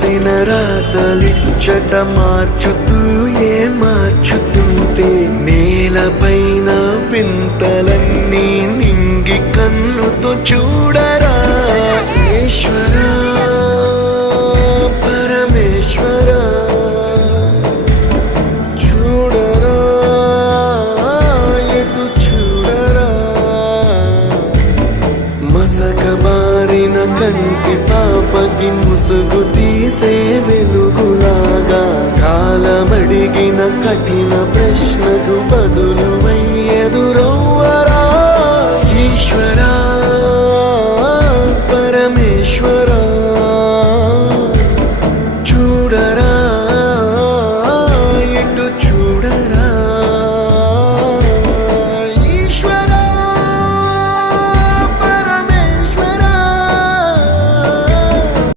రాసిన రాతలిచ్చట మార్చుతూ మార్చుతుంటే నేలపైన వింతలన్నీ నింగి కన్నుతో చూడరా ఈశ్వరా పరమేశ్వరా చూడరా ఎటు చూడరా మసకబారిన కంటి పాపకి ముసుగు తీసే వెలుగులాగా కాలమడిగిన కఠిన